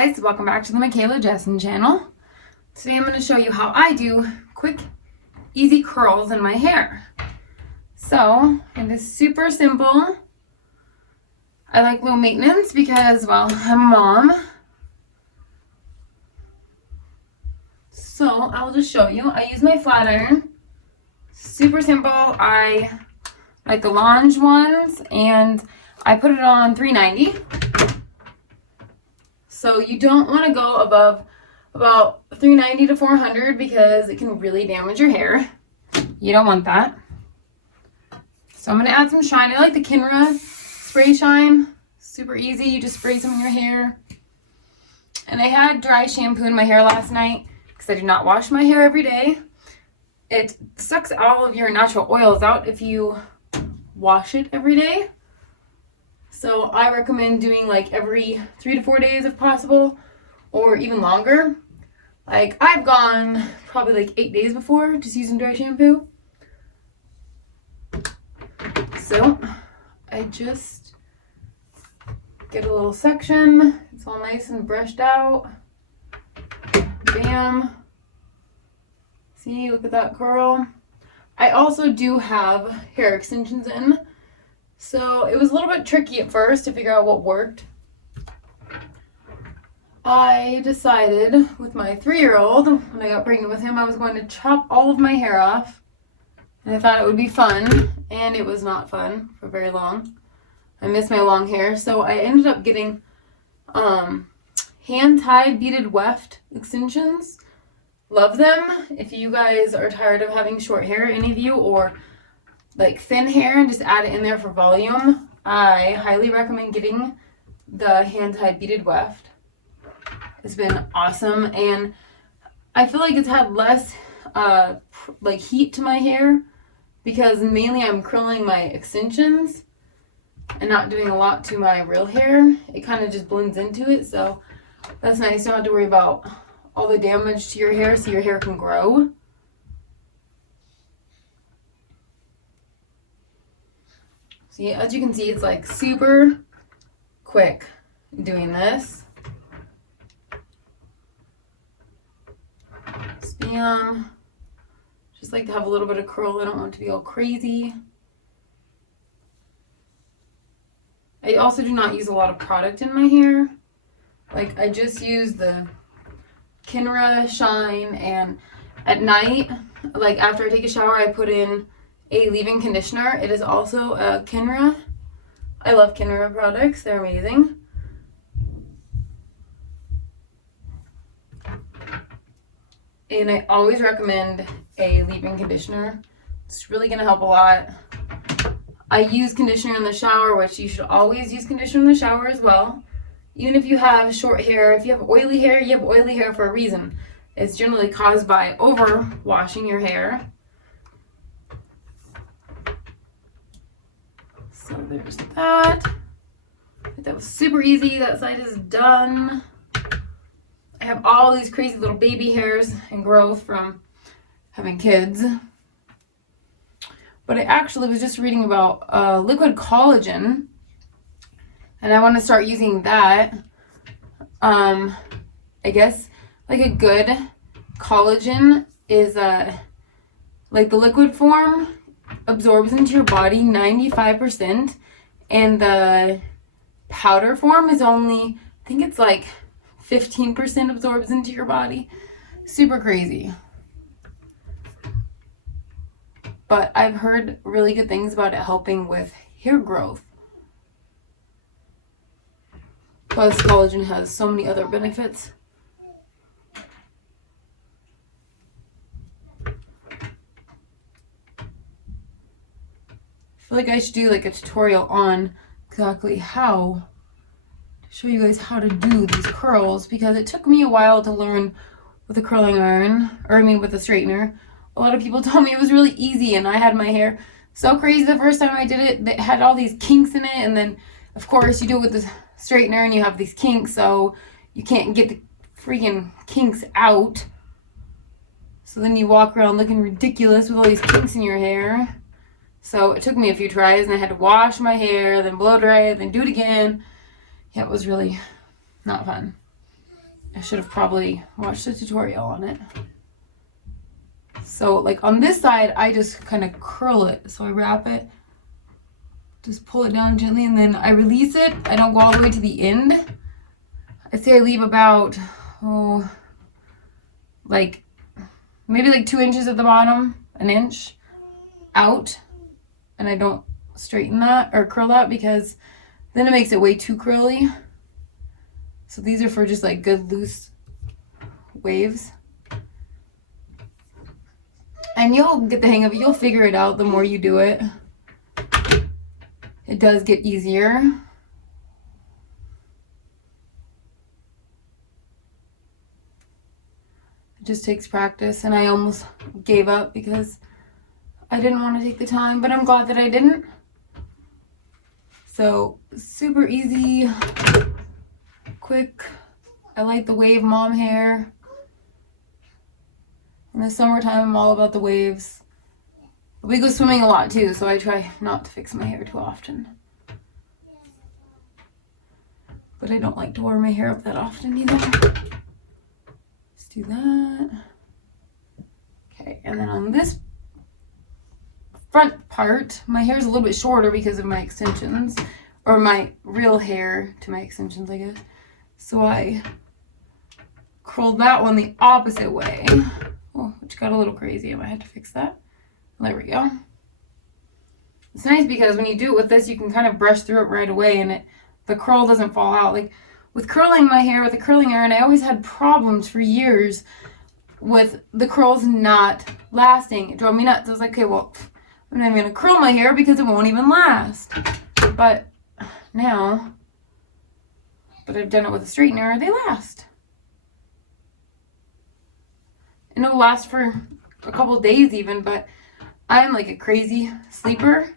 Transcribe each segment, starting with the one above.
guys, welcome back to the Macaela Jessen channel. Today I'm going to show you how I do quick, easy curls in my hair. So, it is super simple. I like low maintenance because, well, I'm a mom. So, I'll just show you. I use my flat iron. Super simple. I like the Lange ones and I put it on 390. So you don't want to go above about 390 to 400 because it can really damage your hair. You don't want that. So I'm going to add some shine. I like the Kinra spray shine. Super easy. You just spray some in your hair. And I had dry shampoo in my hair last night because I do not wash my hair every day. It sucks all of your natural oils out if you wash it every day. So I recommend doing like every 3 to 4 days if possible, or even longer. Like I've gone probably like 8 days before just using dry shampoo. So I just get a little section. It's all nice and brushed out. Bam. See, look at that curl. I also do have hair extensions in. So it was a little bit tricky at first to figure out what worked. I decided with my 3-year-old, when I got pregnant with him, I was going to chop all of my hair off. And I thought it would be fun, and it was not fun for very long. I miss my long hair, so I ended up getting hand-tied beaded weft extensions. Love them. If you guys are tired of having short hair, any of you, or like thin hair and just add it in there for volume, I highly recommend getting the hand-tied beaded weft. It's been awesome, and I feel like it's had less like heat to my hair because mainly I'm curling my extensions and not doing a lot to my real hair. It kind of just blends into it, so that's nice. You don't have to worry about all the damage to your hair so your hair can grow. See, as you can see, it's like super quick doing this. Spam. Just like to have a little bit of curl. I don't want it to be all crazy. I also do not use a lot of product in my hair. Like I just use the Kinra Shine, and at night, like after I take a shower, I put in a leave-in conditioner. It is also a Kinra. I love Kinra products. They're amazing. And I always recommend a leave-in conditioner. It's really going to help a lot. I use conditioner in the shower, which you should always use conditioner in the shower as well. Even if you have short hair, if you have oily hair, you have oily hair for a reason. It's generally caused by over washing your hair. So there's that. That was super easy. That side is done. I have all these crazy little baby hairs and growth from having kids. But I actually was just reading about liquid collagen, and I want to start using that. I guess like a good collagen is like the liquid form absorbs into your body 95%, and the powder form is only, I think it's like 15% absorbs into your body. Super crazy. But I've heard really good things about it helping with hair growth. Plus collagen has so many other benefits. I feel like I should do like a tutorial on exactly how to show you guys how to do these curls, because it took me a while to learn with a curling iron, or I mean with a straightener. A lot of people told me it was really easy, and I had my hair so crazy the first time I did it. It had all these kinks in it, and then of course you do it with the straightener and you have these kinks, so you can't get the freaking kinks out. So then you walk around looking ridiculous with all these kinks in your hair. So it took me a few tries, and I had to wash my hair, then blow dry it, then do it again. Yeah, it was really not fun. I should have probably watched a tutorial on it. So like on this side, I just kind of curl it. So I wrap it, just pull it down gently, and then I release it. I don't go all the way to the end. I say I leave about, like maybe like 2 inches at the bottom, an inch out. And I don't straighten that or curl that because then it makes it way too curly. So these are for just like good loose waves. And you'll get the hang of it. You'll figure it out the more you do it. It does get easier. It just takes practice, and I almost gave up because I didn't want to take the time, but I'm glad that I didn't. So super easy, quick. I like the wave mom hair. In the summertime, I'm all about the waves. We go swimming a lot too, so I try not to fix my hair too often. But I don't like to wear my hair up that often either. Let's do that. Okay, and then on this front part, my hair is a little bit shorter because of my extensions, or my real hair to my extensions, I guess. So I curled that one the opposite way. Oh, which got a little crazy. I might have to fix that. There we go. It's nice because when you do it with this, you can kind of brush through it right away, and the curl doesn't fall out. Like with curling my hair with a curling iron, I always had problems for years with the curls not lasting. It drove me nuts. I was like, okay, well, I'm not even gonna curl my hair because it won't even last. But now that I've done it with a straightener, they last. And it'll last for a couple days even, but I'm like a crazy sleeper,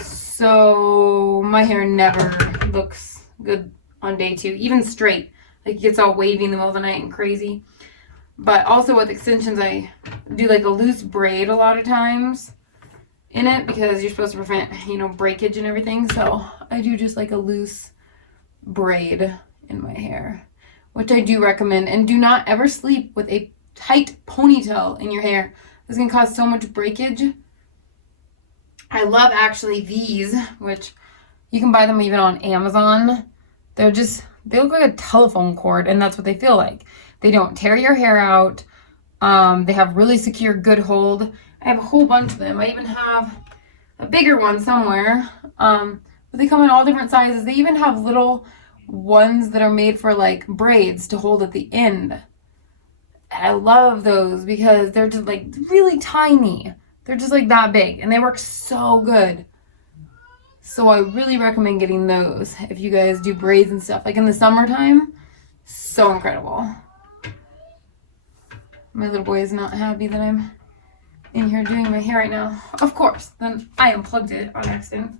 so my hair never looks good on day 2, even straight. Like it gets all wavy in the middle of the night and crazy. But also with extensions, I do like a loose braid a lot of times in it because you're supposed to prevent, breakage and everything. So I do just like a loose braid in my hair, which I do recommend. And do not ever sleep with a tight ponytail in your hair. This can cause so much breakage. I love actually these, which you can buy them even on Amazon. They look like a telephone cord, and that's what they feel like. They don't tear your hair out. They have really secure, good hold. I have a whole bunch of them. I even have a bigger one somewhere. But they come in all different sizes. They even have little ones that are made for like braids to hold at the end. I love those because they're just like really tiny. They're just like that big, and they work so good. So I really recommend getting those if you guys do braids and stuff. Like in the summertime, so incredible. My little boy is not happy that I'm in here doing my hair right now. Of course, then I unplugged it on accident.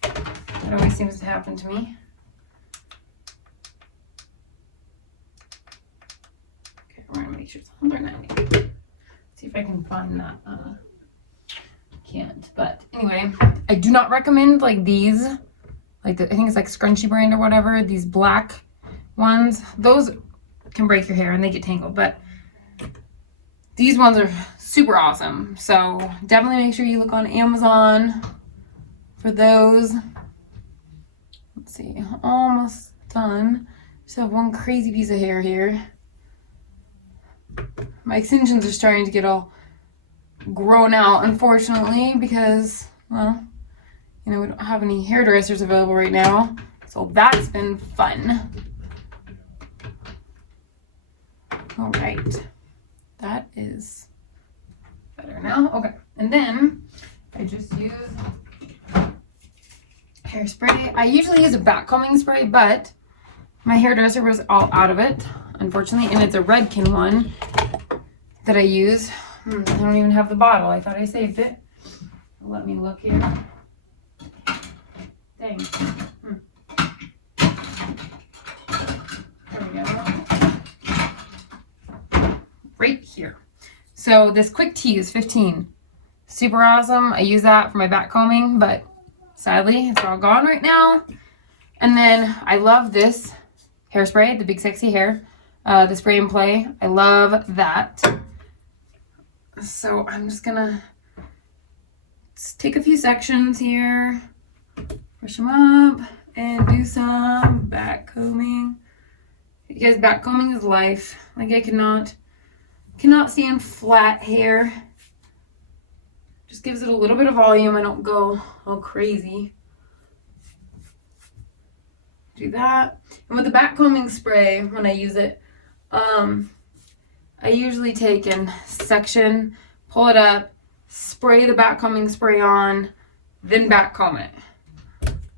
That always seems to happen to me. We're gonna make sure it's under 90. See if I can find that. Can't. But anyway, I do not recommend like these. I think it's like Scrunchie brand or whatever. These black ones. Those can break your hair and they get tangled. But these ones are super awesome. So definitely make sure you look on Amazon for those. Let's see. Almost done. Just have one crazy piece of hair here. My extensions are starting to get all grown out, unfortunately, because, well, we don't have any hairdressers available right now. So that's been fun. All right. That is better now. Okay. And then I just use hairspray. I usually use a backcombing spray, but my hairdresser was all out of it, unfortunately, and it's a Redken one that I use. I don't even have the bottle. I thought I saved it. Let me look here. Dang. There we go. Right here. So this quick tea is 15. Super awesome. I use that for my back combing, but sadly it's all gone right now. And then I love this hairspray, the Big Sexy Hair, the spray and play. I love that. So I'm just gonna take a few sections here, brush them up, and do some back combing. You guys, back combing is life. Like, I cannot stand flat hair. Just gives it a little bit of volume. I don't go all crazy. Do that. And with the back combing spray, when I use it, I usually take and section, pull it up, spray the back combing spray on, then back comb it.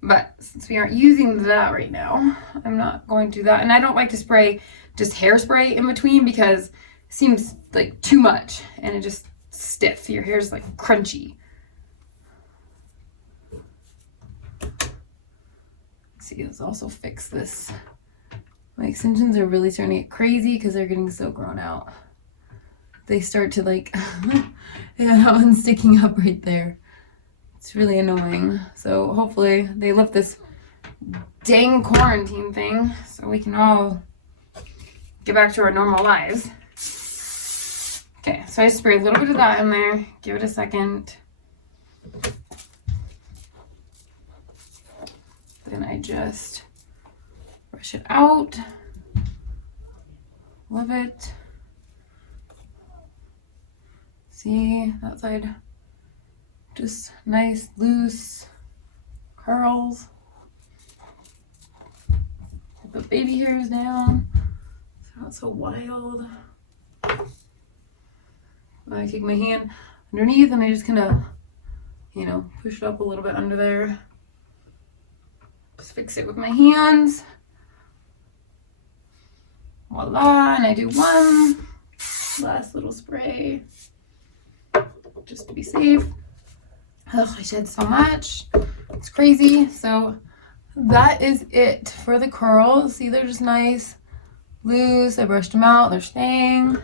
But since we aren't using that right now, I'm not going to do that. And I don't like to spray just hairspray in between because it seems like too much and it just stiff. Your hair's like crunchy. See, let's also fix this. My extensions are really starting to get crazy because they're getting so grown out. They start to like, yeah, that one's sticking up right there. It's really annoying. So hopefully they lift this dang quarantine thing so we can all get back to our normal lives. Okay, so I spray a little bit of that in there. Give it a second. Then I just brush it out. Love it. See, that side, just nice, loose curls. Put baby hairs down. It's not so wild. I take my hand underneath and I just kind of, you know, push it up a little bit under there. Just fix it with my hands. Voila, and I do one last little spray just to be safe. Oh, I shed so much. It's crazy. So that is it for the curls. See, they're just nice, loose. I brushed them out. They're staying.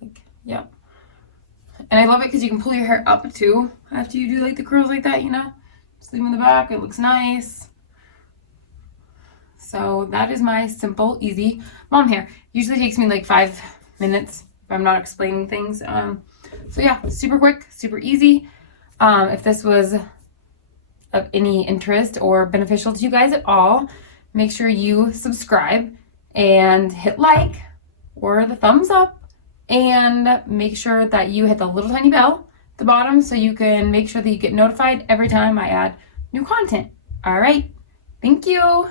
Like, yep. And I love it because you can pull your hair up too after you do like the curls like that, you know. Just leave them in the back. It looks nice. So that is my simple, easy mom hair. Usually takes me like 5 minutes if I'm not explaining things. So yeah, super quick, super easy. If this was of any interest or beneficial to you guys at all, make sure you subscribe and hit like or the thumbs up, and make sure that you hit the little tiny bell at the bottom so you can make sure that you get notified every time I add new content. All right, thank you.